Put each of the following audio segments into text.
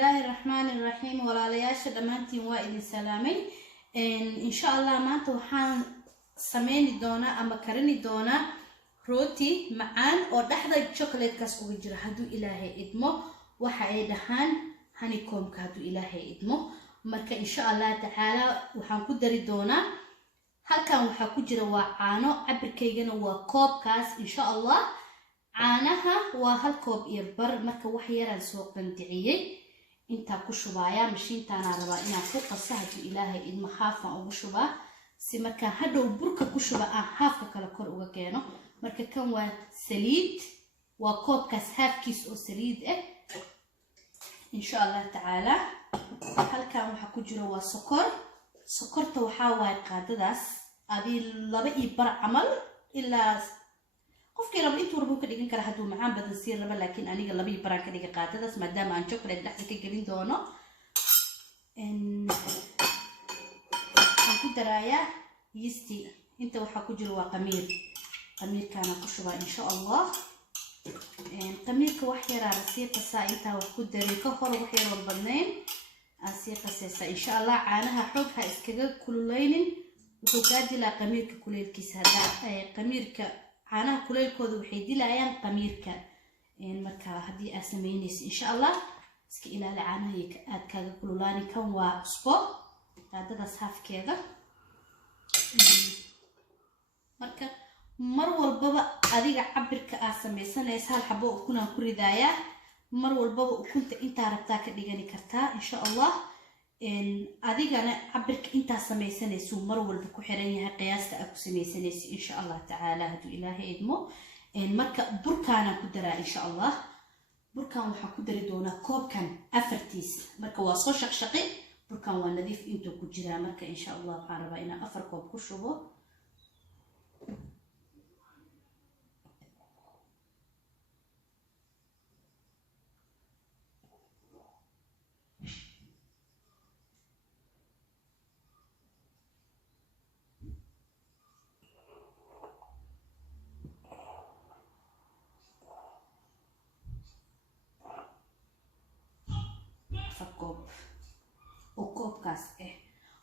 الله الرحمن الرحيم ولا لياش دمانتي وائل سلامي إن شاء الله ما توحان سميني دونا أما كرني دونا روتي معان أو لحظة شوكولات كاس وجرا هدو إلهي إدمو وحاي دهان هنيكم كهدو إلهي إدمو مركا إن شاء الله تعالى وحان كدري دونا هل كان وحا كجرا وعانو عبر كيغانا وكوب كاس إن شاء الله عانها وهل كوب إيربر مركا وحيرا سوق بندعيي inta ku shubaya mashiintaana rabaa inaan ku qaso hadii ilaahay idma xaaf aan ugu shubaa si marka hadhow burka ku shuba aan xaafka kala kor uga keeno marka kan waa saliid waa koobkaas haafkiis oo saliid ah insha Allah taala halkan waxa ku jira waa sokorta waxa waay qaadadaas adii 2 bar amal ilaa qofkii rabo intuu rabo ka dhigan kara haduu macaan badan si raba laakiin aniga 2 baraan ka dhiga qaadadaas maadaama aan chocolate dhaxda ka gelin doono ku daraya yeast inta waxa ku jira waa qamiirkaana ku shubaa insha Allah qamiirka wax yar aan si qasaa inta wax ku daray ka hor wax yar oo badnayn aan si qasaysa insha Allah caanaha xoog ha iskaga kululeynin wuxuu gaadilaa qamiirka kuleelkiisa hada qamiirka caanaha kuleelkooda waxay dilayaan qamiirka marka hadii aad sameynayso insha Allah iska ilaali caanaha aad kaaga kululaani kan waa cusbo qaadadaas haafkeeda marka mar walbaba adiga cabirka aad sameysanaysa hal xabo ukuna ku ridaaya mar walbaba ukunta inta rabtaa ka dhigani kartaa insha Allah adigana cabirka inta sameysanayso mar walba ku xiran yahay qiyaasta aad ku sameysanayso insha Allah taala haduu ilaahay idmo marka burkaana ku daraa insha Allah burkan waxa ku dari doona koobkan afartiis marka waa soo shaqshaqi burkan waa nadiif intuu ku jira marka insha Allah waxaan rabaa inaan 4 koob ku shubo وكوبكاس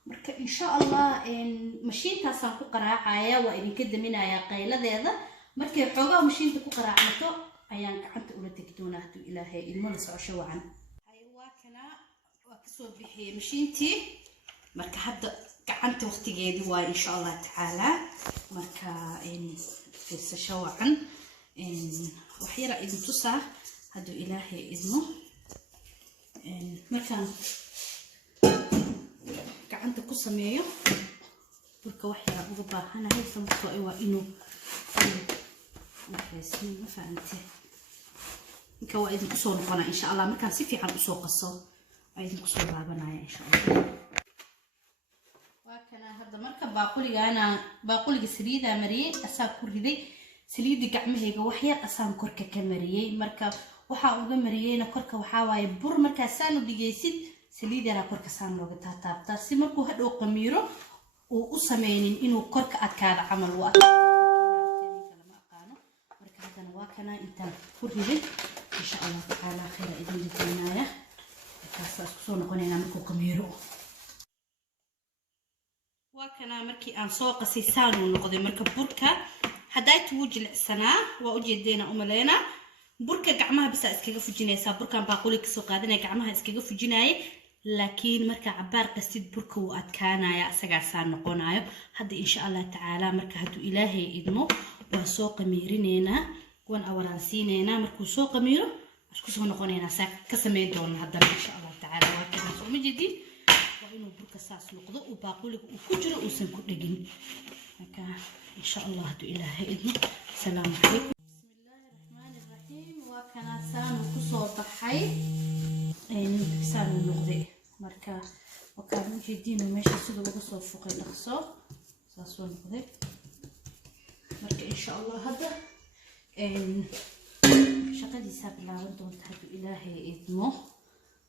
marka insha Allah mashiintaas aan ku qaraacaya waa idin ka daminaya qayladeeda markay xoogaa mashiinta ku qaraacato ayaan gacanta ula tagtoona haduu ilaahay ilmo la socosho wacan ay waa kana waa ka soo bixiyay mashiintii marka hadda gacanta waqtigeedii waa insha Allah taala marka fiirsasho wacan wax yar idin tusaa haduu ilaahay idmo markaan gacanta ku sameeyo burka wax yar ugu baahanahay sababtoo ah waa inuu waxaysan ma fahamtay inka waa idin ku soo noqona insha Allah markaan si fiican u soo qaso ay idin ku soo laabanaya insha Allah waa kana hadda marka baaquliga saliida mariyay asaa ku riday saliida gacmahayga wax yar asaan korka ka mariyay marka waxa uga mariyayna korka waxa waaye bur marka saan u dhigaysid saliidana korka saan looga taabtaa si markuu hadhow qamiiro oo u sameeynin inuu korka adkaado camal waa lama aqaano marka hadana waa kana inta ku riday insha Allah taala khayr idin diinaya kaas isku soo noqonayna markuu qamiiro waa kana markii aan soo qasay saan uu noqday marka burka haday tuu jilicsanaa waa u jeedina umaleena burka gacmaha bisa iskaga fujinaysa burkan baaquli ka soo qaadanay gacmaha iskaga fujinay laakiin marka cabaar qasid burka uu adkaanaya asaga saan noqonayo hadda insha Allah taala marka haduu ilaahay idmo waa soo qamiirineena wan awraan siineena markuu soo qamiiro isku soo noqoneena saak ka sameey doona hadda insha Allah taala waa ka soo majidi waa inuu burka saas noqdo oo baaquliga uu ku jiro oo san ku dhagin marka insha Allah haduu ilaahay idmo salaam alaykum kana saan ku soo baxay saan noqday marka waxaan u jeedino meesha sida lagu soo fuqay dhaqso saas oo noqday marka insha Allah hadda shaqadiisa bilaaban doonta haduu ilaahay idmo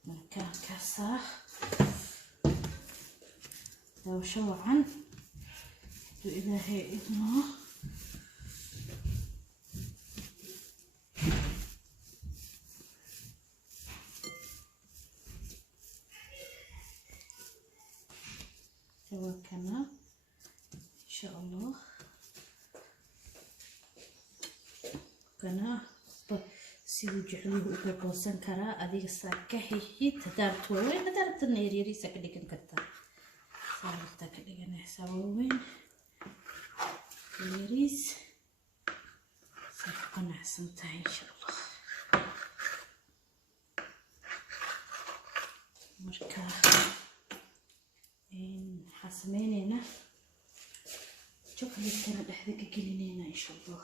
marka kaasa dawsho wacan haduu ilaahay idmo الله كنا سيدو جعلوه وقوسن كرا أديك ساكحي تدارت وين تدارت النيريري سكديكن كتا صارت كديكن حسابوين نيريس سكنا حسنتها إن شاء الله مركا إن حسمينينا شوكليت كنا بحذك كلينينا إن شاء الله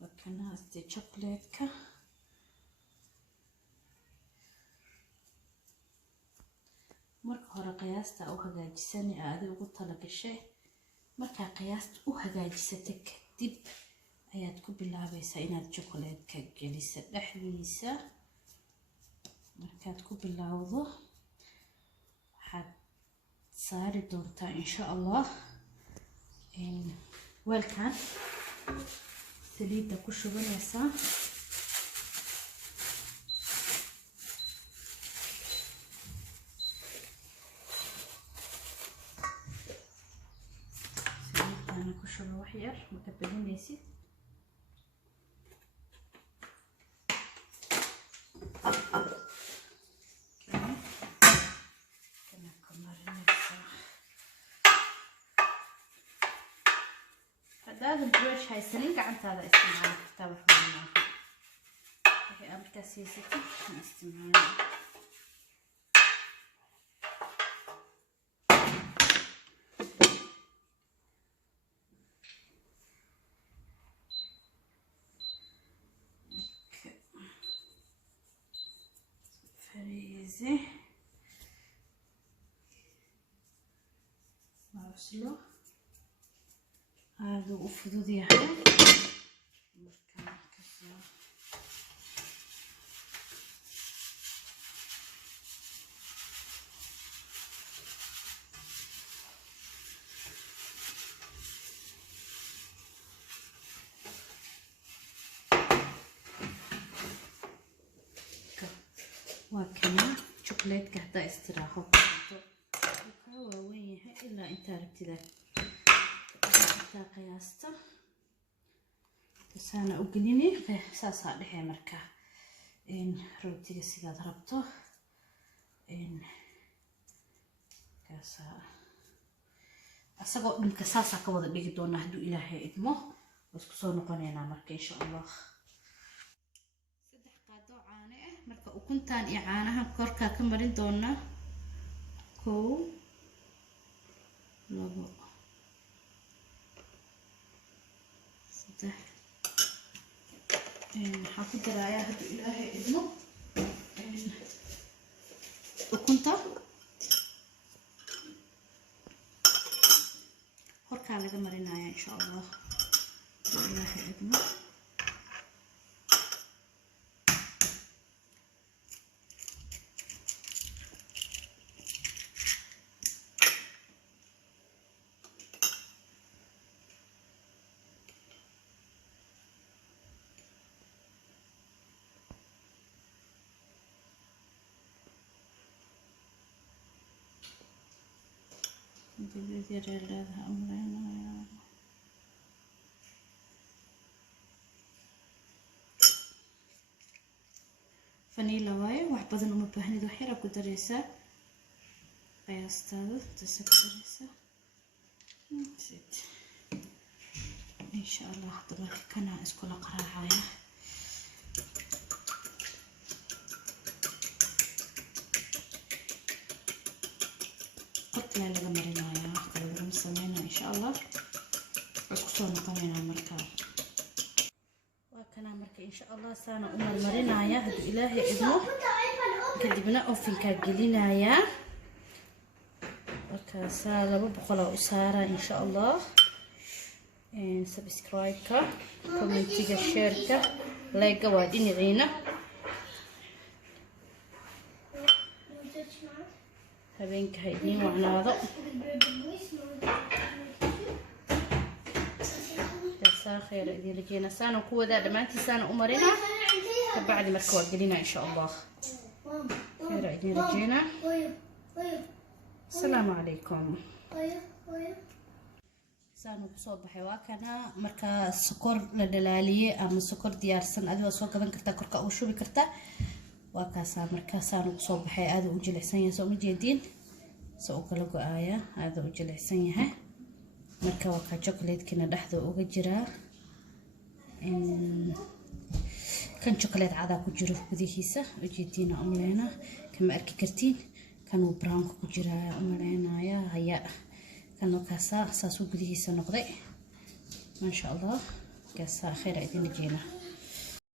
وكنا أستي شوكليت كا مركا هورا قياستا أو هجاجساني أعدي وقلت لك الشيء مركا قياست أو هجاجستك دب ayaad ku bilaabaysaa inaad chocolate-ka geliso dhexdiisa markaad ku bilowdo waxaad saari doontaa insha Allah weelkan saliidda ku shubanaysaa saliidana ku shuba wax yar marka badinaysid هذا البروش هاي سنين قعدت هذا استعمال كتاب حولنا هي أمريكا سيستي استعمال فريزة مرسلو هذا وفدود يعني وكنا شوكولات كهدا استراحة وين إلا أنت عرفت ذا قياسته بس أنا أقوليني ساس هذا هي مركا إن روتي سيدا ضربته إن كاسا أسقط من كساسة كوضع بيجدون نهدو إلهي إدمه بس كسر نقنينا مركا إن شاء الله صدق قادو عانة مركا وكنتان إعانها كوركا كمرين دونا كو لابو حاكو درايا هدو إلهي إذنه وكنت هركا لغا مرينايا إن شاء الله إلهي إذنه فانيلا واي واحد بدن وما بهني ذو حيرة كدريسة قياستاذ تسك دريسة نسيت إن شاء الله حضرتك كنا اسكولا قراعايا قلت لها لغا مرينايا قلبنا مسمينا إن شاء الله اسكسونا قمينا مركب وكنا مركب إن شاء الله سانا أمر مرينايا هدو إلهي إذنه كدبنا أوفن كاقلينايا وكاسا لابو بقولا أسارة إن شاء الله سبسكرايبكا كومنتيكا شيركا لايكا واديني عينا هبينك هيدين وعناضو جزاك خير إذن لجينا سانا وكوة دا دمانتي سانا أمرنا بعد مركوا قلينا إن شاء الله خير إذن لجينا السلام عليكم. سانو kusoo baxay waa kana marka sokor la dhalaaliyay ama sokor diyaarsan adiga soo gadan kartaa korka u shubi kartaa waa kaasa marka saanu kusoo baxay aad u jilicsan yahay soo ma jeedin soo kala go'aya aad u jilicsan yahay marka waa ka chocolate kina dhaxda uga jira kan chocolate caada ku jiro gudihiisa ujeedina umleena kama arki kartiin kan uu brown ku jira umleenaya haya كانوا كاسا ساسو قديه سنقضي ما شاء الله كاسا خير عيدين جينا